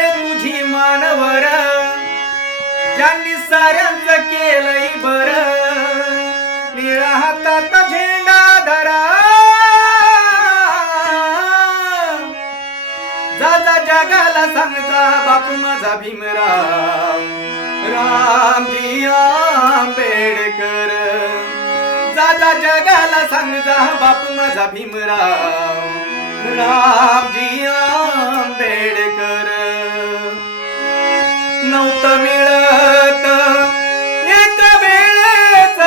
रे तुझी मानवर, ज्यांनी साऱ्यांचं केलंय बर, निळ्या हातात झेंडा धरा, जा जगाला सांगता बापू माझा भीमराव, रामजी आंबेडकर. जा जगाला सांगता बापू माझा भीमराव, रामजी आंबेडकर. नव्हतं मिळत एक वेळेच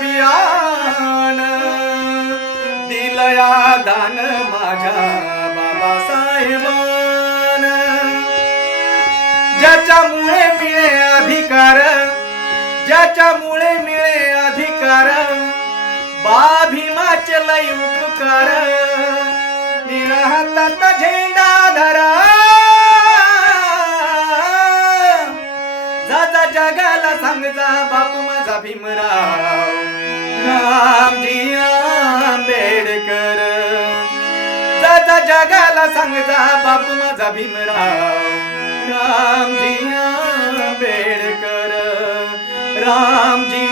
बियाण, दिलया दान माझ्या बाबासाहेबान. ज्याच्यामुळे मिळे अधिकार, ज्याच्यामुळे मिळे अधिकार, बा भीमाचे लय उपकार. निळ्या हातात झेंडा धरा, जा जगाला सांगता बापू माझा भीमराव, रामजी आंबेडकर. जा जगाला सांगता बापू माझा भीमराव, रामजी आंबेडकर, रामजी